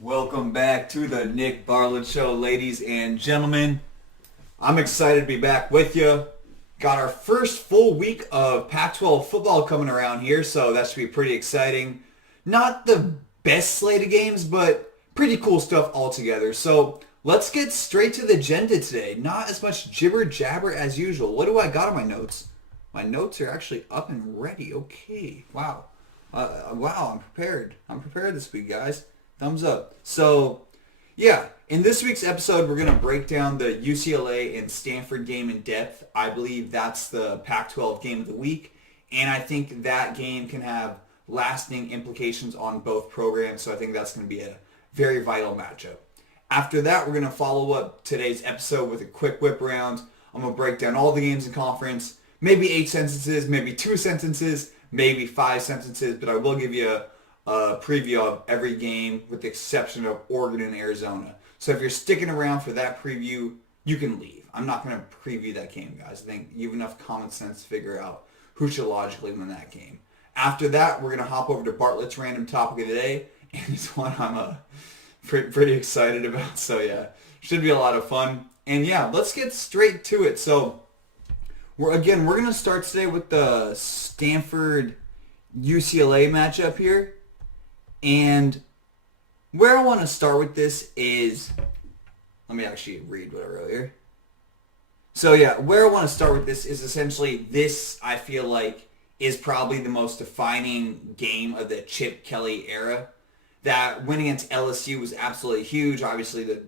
Welcome back to the Nick Bartlett Show, ladies and gentlemen. I'm excited to be back with you. Got our first full week of Pac-12 football coming around here, so that should be pretty exciting. Not the best slate of games, but pretty cool stuff altogether. So let's get straight to the agenda today. Not as much jibber jabber as usual. What do I got on my notes? My notes are actually up and ready. Okay, wow. Wow, I'm prepared. I'm prepared this week, guys. Thumbs up. So, yeah, in this week's episode, we're going to break down the UCLA and Stanford game in depth. I believe that's the Pac-12 game of the week, and I think that game can have lasting implications on both programs, so I think that's going to be a very vital matchup. After that, we're going to follow up today's episode with a quick whip round. I'm going to break down all the games in conference, maybe 8 sentences, maybe 2 sentences, maybe 5 sentences, but I will give you a preview of every game with the exception of Oregon and Arizona. So if you're sticking around for that preview, you can leave. I'm not going to preview that game, guys. I think you have enough common sense to figure out who should logically win that game. After that, we're going to hop over to Bartlett's random topic of the day, and it's one I'm pretty excited about. So yeah, should be a lot of fun. And yeah, let's get straight to it. So we're going to start today with the Stanford UCLA matchup here. And where I want to start with this is, let me actually read what I wrote here. So yeah, where I want to start with this is essentially this, I feel like, is probably the most defining game of the Chip Kelly era. That win against LSU was absolutely huge. Obviously the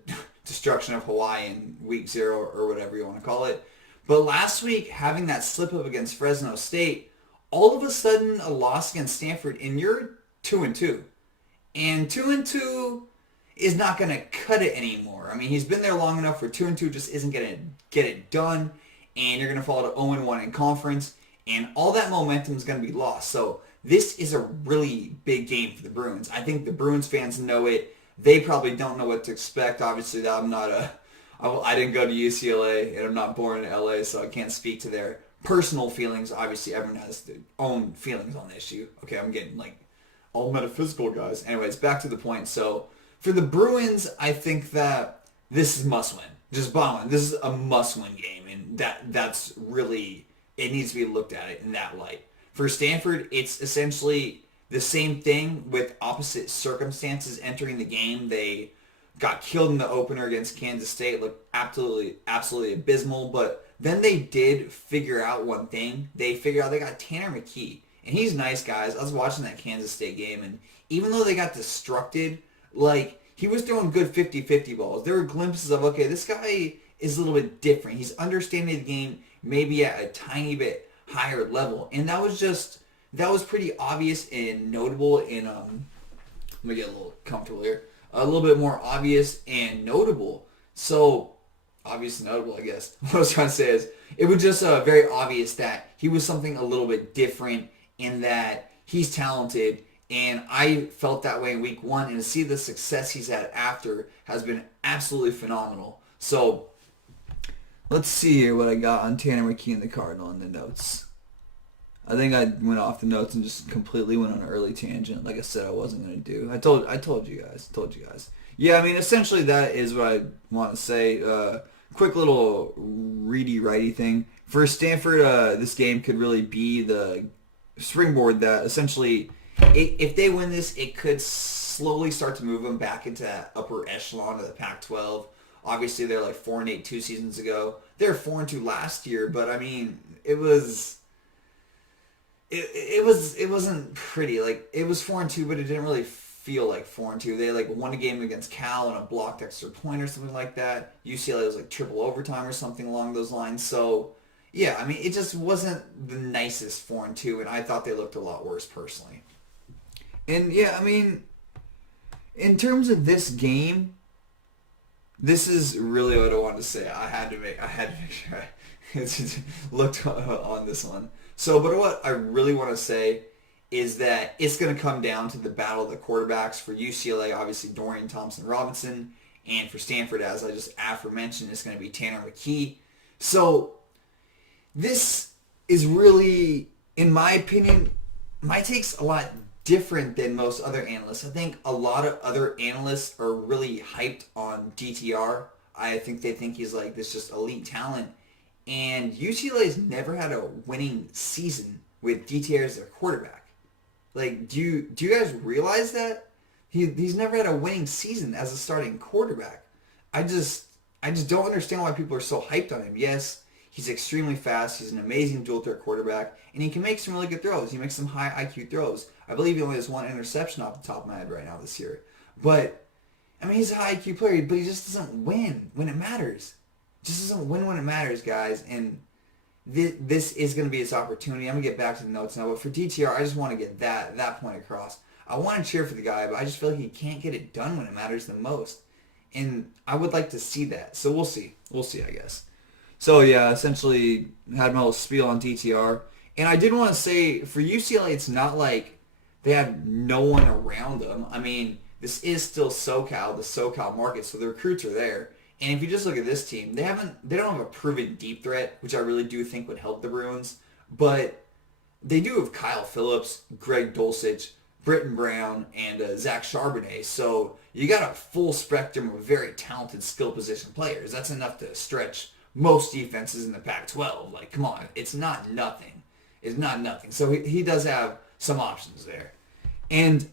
destruction of Hawaii in week 0 or whatever you want to call it. But last week, having that slip up against Fresno State, all of a sudden a loss against Stanford, and you're 2-2. And 2-2 is not going to cut it anymore. I mean, he's been there long enough where 2-2 just isn't going to get it done. And you're going to fall to 0-1 in conference. And all that momentum is going to be lost. So this is a really big game for the Bruins. I think the Bruins fans know it. They probably don't know what to expect. Obviously, I didn't go to UCLA, and I'm not born in LA, so I can't speak to their personal feelings. Obviously, everyone has their own feelings on the issue. Okay, I'm getting all metaphysical, guys. Anyways, back to the point. So for the Bruins, I think that this is must win. Just bottom line, this is a must win game, and that's really, it needs to be looked at it in that light. For Stanford, it's essentially the same thing with opposite circumstances entering the game. They got killed in the opener against Kansas State, looked absolutely abysmal, but then they did figure out one thing. They figured out they got Tanner McKee. And he's nice, guys. I was watching that Kansas State game, and even though they got destructed, he was throwing good 50-50 balls. There were glimpses of, okay, this guy is a little bit different. He's understanding the game maybe at a tiny bit higher level. And that was pretty obvious and notable in, let me get a little comfortable here. A little bit more obvious and notable. So, obvious and notable, I guess. What I was trying to say is, it was just very obvious that he was something a little bit different in that he's talented, and I felt that way in week 1, and to see the success he's had after has been absolutely phenomenal. So, let's see here what I got on Tanner McKee and the Cardinal in the notes. I think I went off the notes and just completely went on an early tangent, like I said I wasn't going to do. I told you guys. Yeah, I mean, essentially that is what I want to say. Quick little ready thing. For Stanford, this game could really be the springboard that essentially, if they win this, it could slowly start to move them back into that upper echelon of the Pac-12. Obviously, they're 4-8 2 seasons ago. They were 4-2 last year, but I mean, it wasn't pretty. It was 4-2, but it didn't really feel like 4-2. They won a game against Cal on a blocked extra point or something like that. UCLA was triple overtime or something along those lines. So yeah, I mean, it just wasn't the nicest 4-2, and I thought they looked a lot worse personally. And yeah, I mean, in terms of this game, this is really what I wanted to say. I had to make sure I looked on this one. So, but what I really want to say is that it's going to come down to the battle of the quarterbacks. For UCLA, obviously Dorian Thompson-Robinson, and for Stanford, as I just aforementioned, it's going to be Tanner McKee. So this is really, in my opinion, my take's a lot different than most other analysts. I think a lot of other analysts are really hyped on DTR. I think they think he's like this just elite talent. And UCLA's never had a winning season with DTR as their quarterback. Like, do you guys realize that? He's never had a winning season as a starting quarterback. I just don't understand why people are so hyped on him. Yes, he's extremely fast. He's an amazing dual threat quarterback, and he can make some really good throws. He makes some high IQ throws. I believe he only has one interception off the top of my head right now this year. But I mean, he's a high IQ player, but he just doesn't win when it matters. Just doesn't win when it matters, guys. And this is going to be his opportunity. I'm going to get back to the notes now, but for DTR, I just want to get that point across. I want to cheer for the guy, but I just feel like he can't get it done when it matters the most. And I would like to see that. So we'll see. We'll see, I guess. So yeah, essentially had my little spiel on DTR. And I did want to say, for UCLA, it's not like they have no one around them. I mean, this is still SoCal, the SoCal market, so the recruits are there. And if you just look at this team, they don't have a proven deep threat, which I really do think would help the Bruins. But they do have Kyle Phillips, Greg Dulcich, Britton Brown, and Zach Charbonnet. So you got a full spectrum of very talented skill position players. That's enough to stretch most defenses in the Pac-12. Like, come on, it's not nothing. It's not nothing. So he does have some options there. And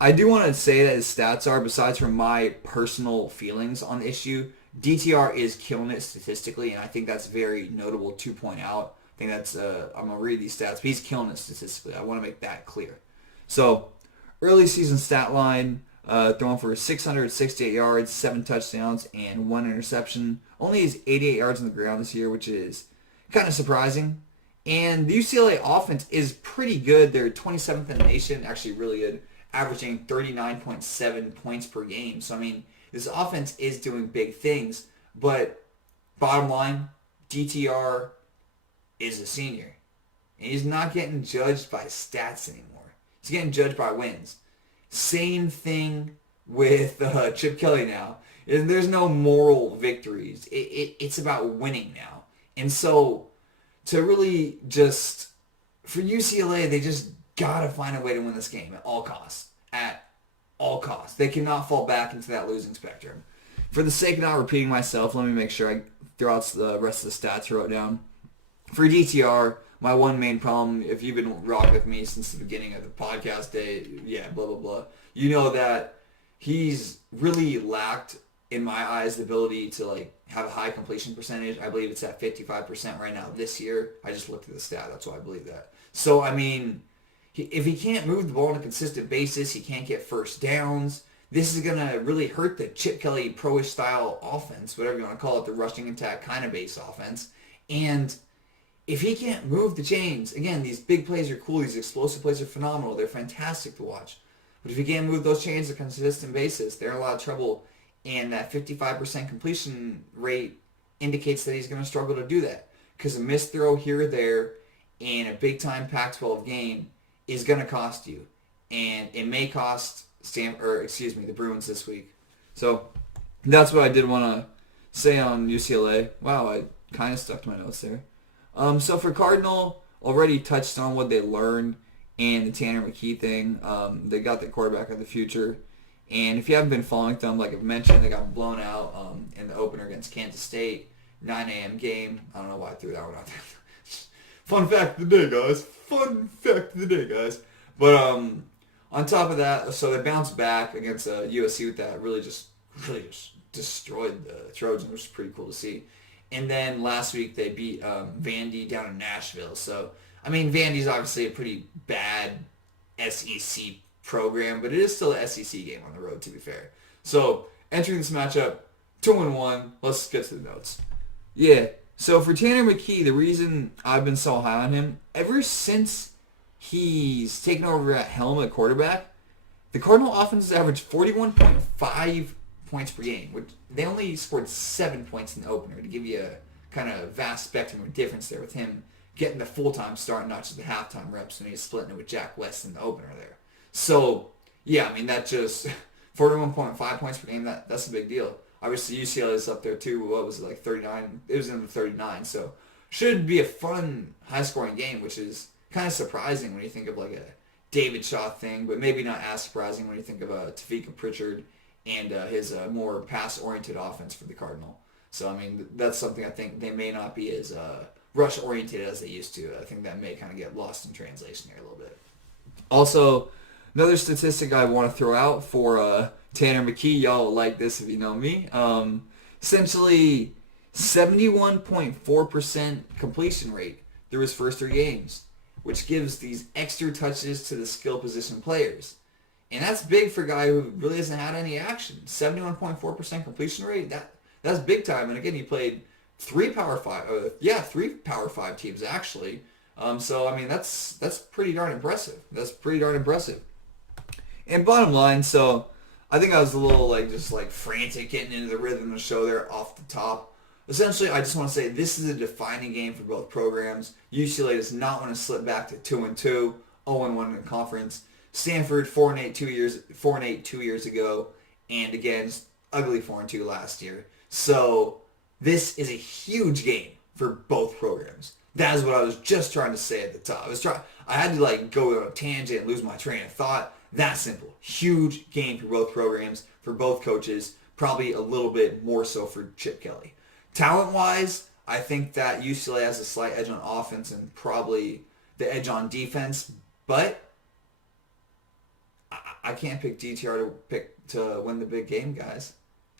I do want to say that his stats are, besides from my personal feelings on the issue, DTR is killing it statistically, and I think that's very notable to point out. I think that's, I'm going to read these stats, but he's killing it statistically. I want to make that clear. So, early season stat line, throwing for 668 yards, 7 touchdowns, and 1 interception. Only has 88 yards on the ground this year, which is kind of surprising. And the UCLA offense is pretty good. They're 27th in the nation, actually really good, averaging 39.7 points per game. So, I mean, this offense is doing big things. But bottom line, DTR is a senior. And he's not getting judged by stats anymore. He's getting judged by wins. Same thing with Chip Kelly now. There's no moral victories. It's about winning now. And so to really just, for UCLA, they just got to find a way to win this game at all costs. At all costs. They cannot fall back into that losing spectrum. For the sake of not repeating myself, let me make sure I throw out the rest of the stats I wrote down. For DTR, my one main problem, if you've been rocking with me since the beginning of the podcast day, blah, blah, blah, you know that he's really lacked, in my eyes, the ability to have a high completion percentage. I believe it's at 55% right now this year. I just looked at the stat. That's why I believe that. So, I mean, if he can't move the ball on a consistent basis, he can't get first downs. This is going to really hurt the Chip Kelly pro-ish style offense, whatever you want to call it, the rushing attack kind of base offense. And if he can't move the chains, again, these big plays are cool. These explosive plays are phenomenal. They're fantastic to watch. But if he can't move those chains on a consistent basis, they're in a lot of trouble. And that 55% completion rate indicates that he's going to struggle to do that. Because a missed throw here or there in a big-time Pac-12 game is going to cost you. And it may cost the Bruins this week. So that's what I did want to say on UCLA. Wow, I kind of stuck to my notes there. So for Cardinal, already touched on what they learned and the Tanner McKee thing. They got the quarterback of the future. And if you haven't been following them, like I've mentioned, they got blown out in the opener against Kansas State. 9 a.m. game. I don't know why I threw that one out there. Fun fact of the day, guys. Fun fact of the day, guys. But on top of that, so they bounced back against USC with that. Really just destroyed the Trojans, which is pretty cool to see. And then last week they beat Vandy down in Nashville. So, I mean, Vandy's obviously a pretty bad SEC program, but it is still an SEC game on the road, to be fair. So, entering this matchup, 2-1. Let's get to the notes. Yeah, so for Tanner McKee, the reason I've been so high on him, ever since he's taken over at helm at quarterback, the Cardinal offense has averaged 41.5 points per game, which they only scored 7 points in the opener, to give you a kind of vast spectrum of difference there with him getting the full-time start, not just the halftime reps when he's splitting it with Jack West in the opener there. So, yeah, I mean, that just 41.5 points per game, that's a big deal. Obviously, UCLA is up there too. What was it, 39? It was in the 39. So, should be a fun, high-scoring game, which is kind of surprising when you think of a David Shaw thing, but maybe not as surprising when you think of Tafika Pritchard and his more pass-oriented offense for the Cardinal. So, I mean, that's something I think they may not be as rush-oriented as they used to. I think that may kind of get lost in translation here a little bit. Also, another statistic I want to throw out for Tanner McKee, y'all will like this if you know me. Essentially, 71.4% completion rate through his first 3 games, which gives these extra touches to the skill position players. And that's big for a guy who really hasn't had any action. 71.4% completion rate, that's big time. And again, he played 3 Power 5 teams actually. So, I mean, that's pretty darn impressive. And bottom line, so I think I was a little just frantic getting into the rhythm of the show there off the top. Essentially, I just want to say this is a defining game for both programs. UCLA does not want to slip back to 2-2, 0-1 in the conference. Stanford 4-8 2 years ago, and again, ugly 4-2 last year. So this is a huge game for both programs. That is what I was just trying to say at the top. I had to go on a tangent and lose my train of thought. That simple. Huge game for both programs, for both coaches. Probably a little bit more so for Chip Kelly. Talent-wise, I think that UCLA has a slight edge on offense and probably the edge on defense, but I can't pick DTR to win the big game, guys.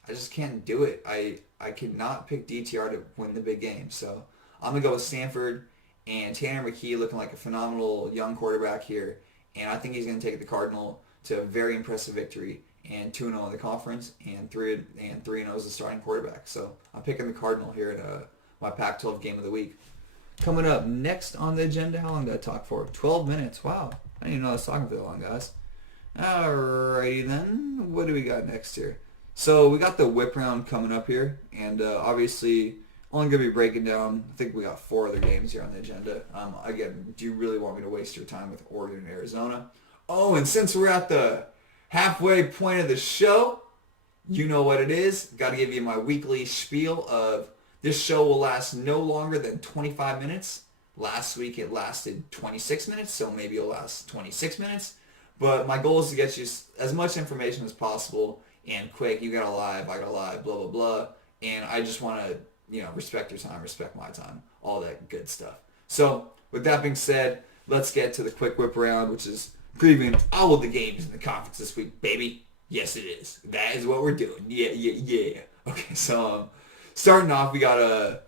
I just can't do it. I cannot pick DTR to win the big game. So I'm going to go with Stanford and Tanner McKee looking like a phenomenal young quarterback here. And I think he's going to take the Cardinal to a very impressive victory and 2-0 in the conference and 3-0 as the starting quarterback. So I'm picking the Cardinal here in my Pac-12 game of the week. Coming up next on the agenda, how long did I talk for? 12 minutes. Wow. I didn't even know I was talking for that long, guys. Alrighty then. What do we got next here? So we got the whip round coming up here, and obviously only going to be breaking down, I think we got 4 other games here on the agenda. Again, do you really want me to waste your time with Oregon and Arizona? Oh, and since we're at the halfway point of the show, you know what it is. Got to give you my weekly spiel of this show will last no longer than 25 minutes. Last week it lasted 26 minutes, so maybe it'll last 26 minutes. But my goal is to get you as much information as possible and quick. You got a live, I got a live, blah, blah, blah. And I just want to, respect your time, respect my time, all that good stuff. So with that being said, let's get to the quick whip around, which is previewing all of the games in the conference this week, baby. Yes, it is. That is what we're doing. Yeah. Okay, so starting off, we got a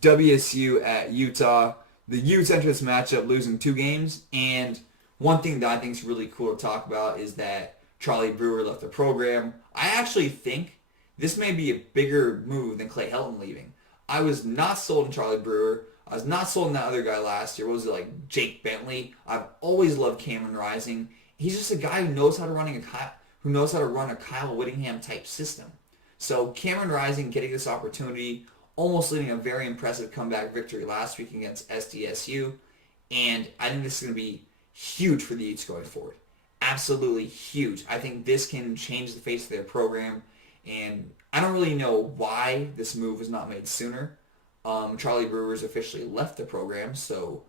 WSU at Utah. The Utes enter this matchup losing 2 games, and one thing that I think is really cool to talk about is that Charlie Brewer left the program. I actually think this may be a bigger move than Clay Helton leaving. I was not sold on Charlie Brewer. I was not sold on that other guy last year. What was it, Jake Bentley? I've always loved Cameron Rising. He's just a guy who knows how to run a Kyle Whittingham type system. So Cameron Rising getting this opportunity, almost leading a very impressive comeback victory last week against SDSU, and I think this is going to be huge for the Utes going forward. Absolutely huge. I think this can change the face of their program, and I don't really know why this move was not made sooner. Charlie Brewer's officially left the program, so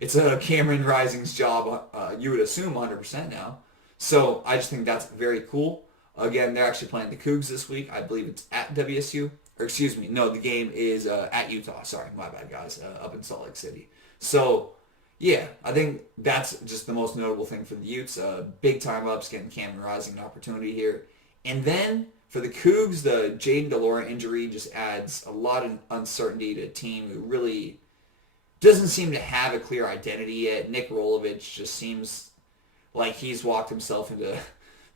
it's Cameron Rising's job, you would assume 100% now. So I just think that's very cool. Again, they're actually playing the Cougs this week. I believe it's at WSU. Or excuse me, no, the game is at Utah. Sorry, my bad, guys, up in Salt Lake City. So, yeah, I think that's just the most notable thing for the Utes. Big time ups, getting Cameron Rising an opportunity here. And then for the Cougs, the Jaden DeLora injury just adds a lot of uncertainty to a team who really doesn't seem to have a clear identity yet. Nick Rolovich just seems like he's walked himself into a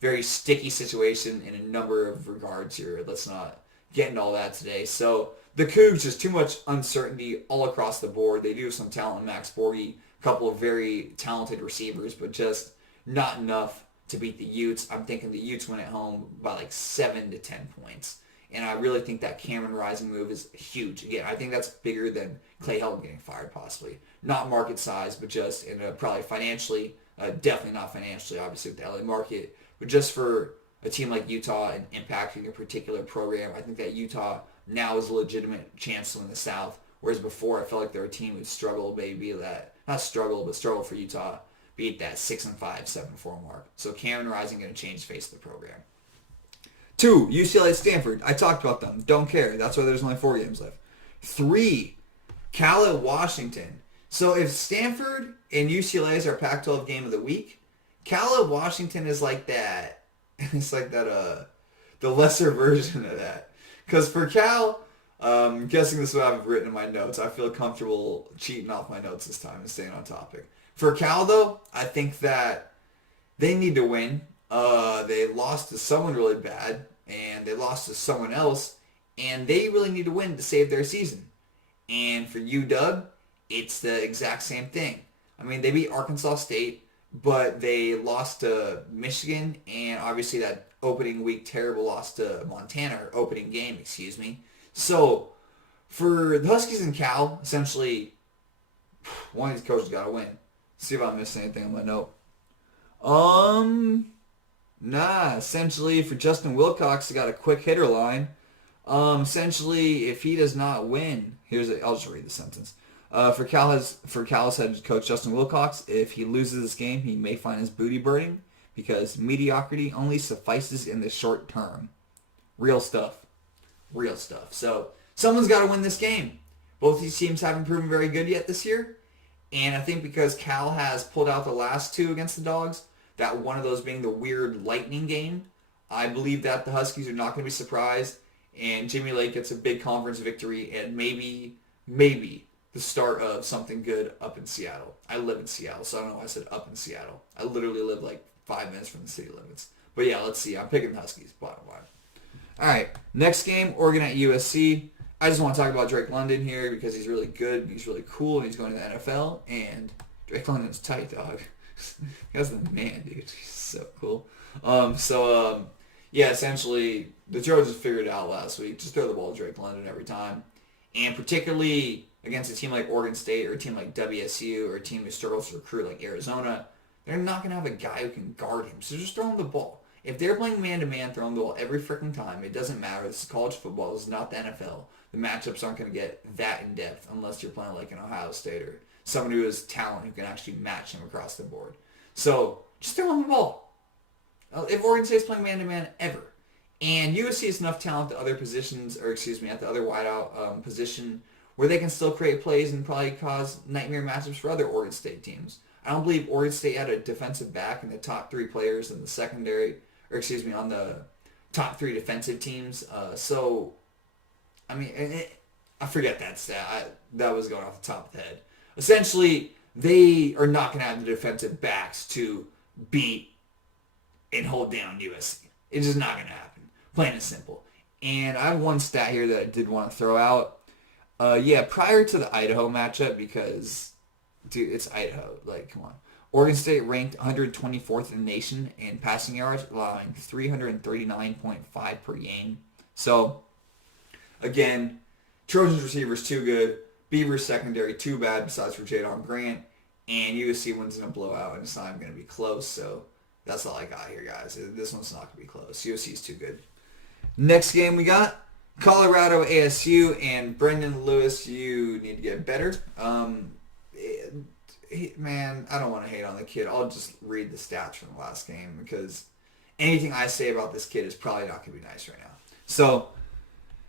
very sticky situation in a number of regards here. Let's not get into all that today. So the Cougs, just too much uncertainty all across the board. They do have some talent in Max Borghi, a couple of very talented receivers, but just not enough to beat the Utes. I'm thinking the Utes win at home by 7 to 10 points. And I really think that Cameron Rising move is huge. Again, I think that's bigger than Clay Helton getting fired possibly. Not market size, but just in probably financially, definitely not financially, obviously, with the LA market, but just for a team like Utah and impacting a particular program. I think that Utah now is a legitimate chance to win the South, whereas before I felt like they were a team who'd struggle, maybe that, not struggle, but struggle for Utah beat that 6-5, 7-4 mark. So Cameron Rising going to change the face of the program. 2, UCLA Stanford. I talked about them. Don't care. That's why there's only 4 games left. 3, Cal at Washington. So if Stanford and UCLA is our Pac-12 game of the week, Cal at Washington is like that. It's like that. The lesser version of that. Because for Cal, I'm guessing this is what I've written in my notes. I feel comfortable cheating off my notes this time and staying on topic. For Cal, though, I think that they need to win. They lost to someone really bad, and they lost to someone else, and they really need to win to save their season. And for UW, it's the exact same thing. I mean, they beat Arkansas State, but they lost to Michigan, and obviously that opening week terrible loss to Montana, or opening game, excuse me. So, for the Huskies and Cal, essentially, one of these coaches got to win. See if I missed anything on my note. Essentially, for Justin Wilcox, he got a quick hitter line. Essentially, if he does not win, I'll just read the sentence. For Cal's head coach Justin Wilcox, if he loses this game, he may find his booty burning because mediocrity only suffices in the short term. Real stuff. So someone's got to win this game. Both these teams haven't proven very good yet this year. And I think because Cal has pulled out the last 2 against the Dogs, that one of those being the weird lightning game, I believe that the Huskies are not going to be surprised. And Jimmy Lake gets a big conference victory and maybe the start of something good up in Seattle. I live in Seattle, so I don't know why I said up in Seattle. I literally live like 5 minutes from the city limits. But yeah, let's see. I'm picking the Huskies, bottom line. All right, next game, Oregon at USC. I just want to talk about Drake London here because he's really good, he's really cool, and he's going to the NFL. And Drake London's tight, dog. That's the man, dude. He's so cool. Yeah, essentially, the Trojans figured it out last week. Just throw the ball to Drake London every time. And particularly against a team like Oregon State or a team like WSU or a team who struggles to recruit like Arizona, they're not going to have a guy who can guard him. So just throw him the ball. If they're playing man-to-man, throw him the ball every freaking time. It doesn't matter. This is college football. This is not the NFL. The matchups aren't going to get that in-depth unless you're playing like an Ohio State or someone who has talent who can actually match him across the board. So just throw him the ball. If Oregon State's playing man-to-man, ever. And USC has enough talent at the other positions, at the other wideout position, where they can still create plays and probably cause nightmare matchups for other Oregon State teams. I don't believe Oregon State had a defensive back in the top 3 players in the secondary, on the top 3 defensive teams. I forget that stat. That was going off the top of the head. Essentially, they are not going to have the defensive backs to beat and hold down USC. It's just not going to happen. Plain and simple. And I have one stat here that I did want to throw out. Prior to the Idaho matchup, because, dude, it's Idaho. Like, come on. Oregon State ranked 124th in the nation in passing yards, allowing 339.5 per game. So, again, Trojans receivers too good. Beavers secondary too bad besides for Jadon Grant. And USC wins in a blowout, and it's not even going to be close. So, that's all I got here, guys. This one's not going to be close. USC's too good. Next game we got Colorado ASU, and Brendan Lewis, you need to get better. Man, I don't want to hate on the kid. I'll just read the stats from the last game because anything I say about this kid is probably not going to be nice right now. So,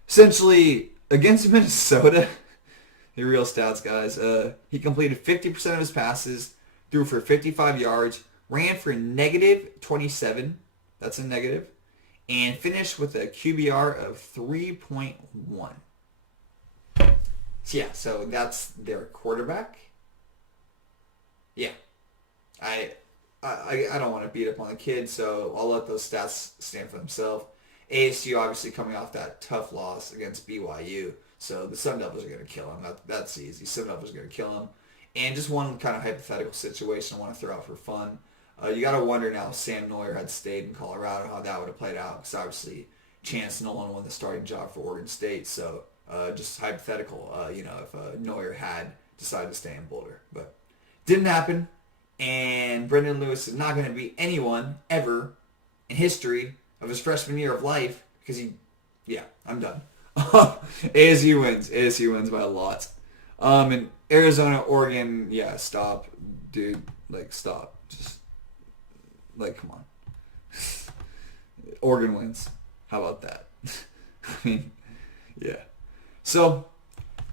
essentially, against Minnesota, the real stats, guys, he completed 50% of his passes, threw for 55 yards, ran for -27, that's a negative, and finished with a QBR of 3.1. So that's their quarterback. Yeah. I don't want to beat up on the kid, so I'll let those stats stand for themselves. ASU obviously coming off that tough loss against BYU, so the Sun Devils are going to kill him. That's easy. Sun Devils are going to kill him. And just one kind of hypothetical situation I want to throw out for fun. You got to wonder now if Sam Neuer had stayed in Colorado, how that would have played out, because obviously Chance Nolan won the starting job for Oregon State, so just hypothetical, if Neuer had decided to stay in Boulder. But didn't happen, and Brendan Lewis is not going to beat anyone ever in history of his freshman year of life because I'm done. ASU wins by a lot. And Arizona, Oregon, stop, dude, stop. Just, like, come on. Oregon wins. How about that? I mean, yeah. So,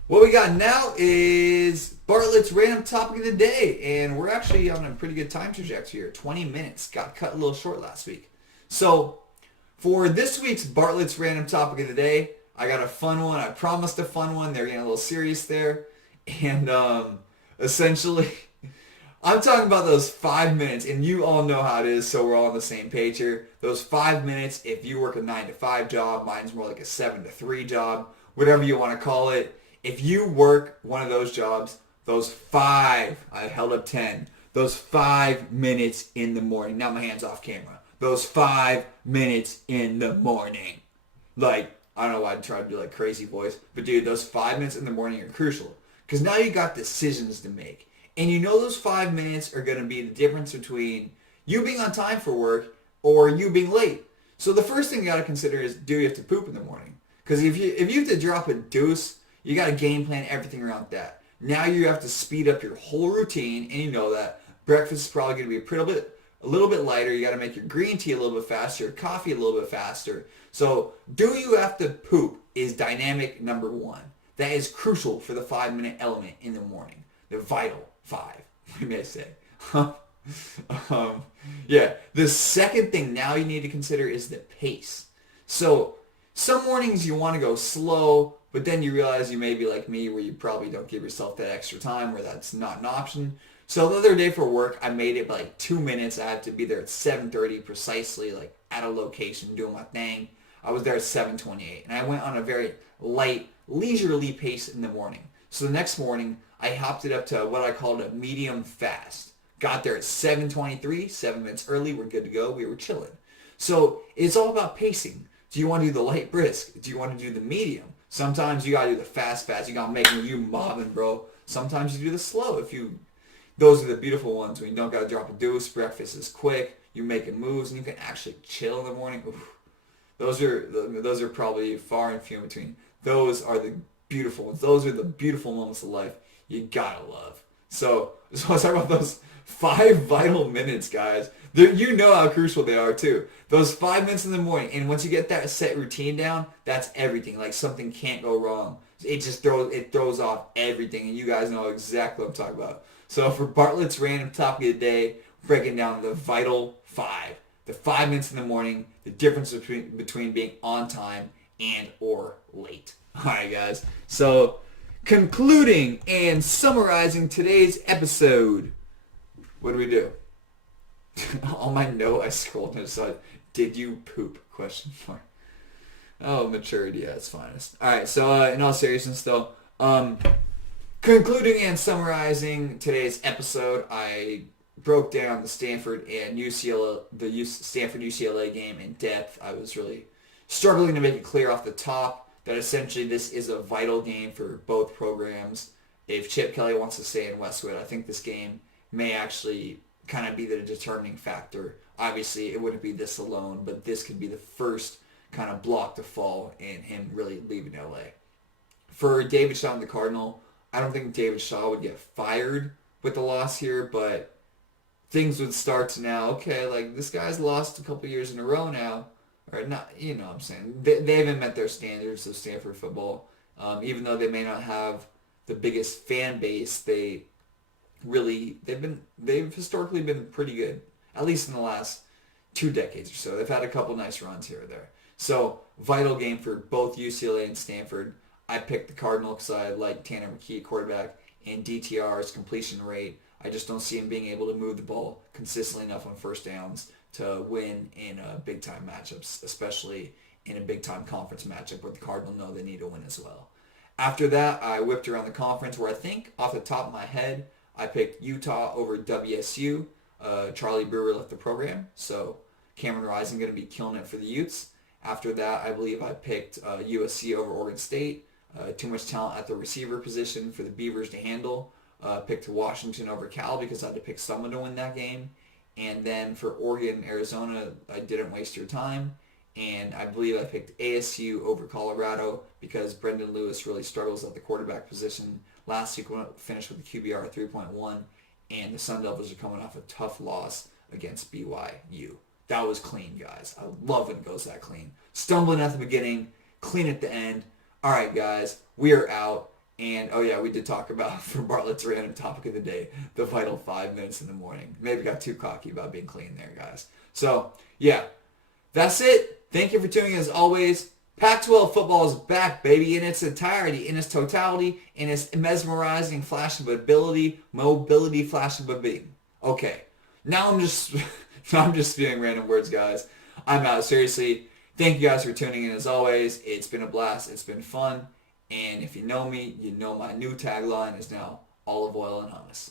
what we got now is Bartlett's random topic of the day, and we're actually on a pretty good time trajectory here. 20 minutes. Got cut a little short last week. So, for this week's Bartlett's random topic of the day, I got a fun one. I promised a fun one. They're getting a little serious there. And essentially, I'm talking about those 5 minutes, and you all know how it is, so we're all on the same page here. Those 5 minutes, if you work a 9-to-5 job, mine's more like a 7-to-3 job, whatever you want to call it. If you work one of those jobs, those 5, I held up 10, those 5 minutes in the morning. Now my hand's off camera. Those 5 minutes in the morning. Like, I don't know why I try to do like crazy voice, but dude, those 5 minutes in the morning are crucial. Because now you got decisions to make. And you know those 5 minutes are going to be the difference between you being on time for work or you being late. So the first thing you got to consider is, do you have to poop in the morning? Because if you have to drop a deuce, you got to game plan everything around that. Now you have to speed up your whole routine, and you know that breakfast is probably going to be a little bit lighter. You got to make your green tea a little bit faster, your coffee a little bit faster. So, do you have to poop is dynamic number 1. That is crucial for the 5-minute element in the morning. The vital 5, we may say. Yeah, the second thing now you need to consider is the pace. So, some mornings you want to go slow, but then you realize you may be like me where you probably don't give yourself that extra time, where that's not an option. So the other day for work, I made it by like 2 minutes. I had to be there at 7:30 precisely, like at a location doing my thing. I was there at 7:28, and I went on a very light, leisurely pace in the morning. So the next morning, I hopped it up to what I called a medium fast. Got there at 7:23, 7 minutes early. We're good to go. We were chilling. So it's all about pacing. Do you want to do the light brisk? Do you want to do the medium? Sometimes you got to do the fast. You got to make you mobbing, bro. Sometimes you do the slow. Those are the beautiful ones when you don't got to drop a deuce. Breakfast is quick. You're making moves, and you can actually chill in the morning. Oof. Those are probably far and few in between. Those are the beautiful ones. Those are the beautiful moments of life you gotta love. So let's talk about those 5 vital minutes, guys. You know how crucial they are too. Those 5 minutes in the morning, and once you get that set routine down, that's everything. Like, something can't go wrong. It just throws off everything, and you guys know exactly what I'm talking about. So for Bartlett's random topic of the day, breaking down the vital 5. The 5 minutes in the morning, the difference between being on time and or late. Alright guys, so concluding and summarizing today's episode, what do we do? On my note, I scrolled and said, "Did you poop?" ? Oh, maturity at its finest. Alright, so in all seriousness though, concluding and summarizing today's episode, I broke down the Stanford UCLA game in depth. I was really struggling to make it clear off the top that essentially this is a vital game for both programs. If Chip Kelly wants to stay in Westwood, I think this game may actually kind of be the determining factor. Obviously, it wouldn't be this alone, but this could be the first kind of block to fall in him really leaving LA. For David Shaw and the Cardinal, I don't think David Shaw would get fired with the loss here, but things would start to now, okay, like, this guy's lost a couple years in a row now, or not, you know what I'm saying. They haven't met their standards of Stanford football. Even though they may not have the biggest fan base, they've historically been pretty good, at least in the last 2 decades or so. They've had a couple nice runs here or there. So, vital game for both UCLA and Stanford. I picked the Cardinal because I like Tanner McKee at quarterback, and DTR's completion rate. I just don't see him being able to move the ball consistently enough on first downs to win in big-time matchups, especially in a big-time conference matchup where the Cardinals know they need to win as well. After that, I whipped around the conference where I think, off the top of my head, I picked Utah over WSU. Charlie Brewer left the program, so Cameron Rising going to be killing it for the Utes. After that, I believe I picked USC over Oregon State. Too much talent at the receiver position for the Beavers to handle. Picked Washington over Cal because I had to pick someone to win that game. And then for Oregon and Arizona, I didn't waste your time. And I believe I picked ASU over Colorado because Brendan Lewis really struggles at the quarterback position. Last week finished with a QBR of 3.1. and the Sun Devils are coming off a tough loss against BYU. That was clean, guys. I love when it goes that clean. Stumbling at the beginning, clean at the end. All right, guys, we are out. And, oh yeah, we did talk about, for Bartlett's random topic of the day, the vital 5 minutes in the morning. Maybe got too cocky about being clean there, guys. So, yeah, that's it. Thank you for tuning in as always. Pac-12 football is back, baby, in its entirety, in its totality, in its mesmerizing flash of ability, mobility, flash of being. Okay, now I'm just spewing random words, guys. I'm out. Seriously, thank you guys for tuning in as always. It's been a blast. It's been fun. And if you know me, you know my new tagline is now olive oil and hummus.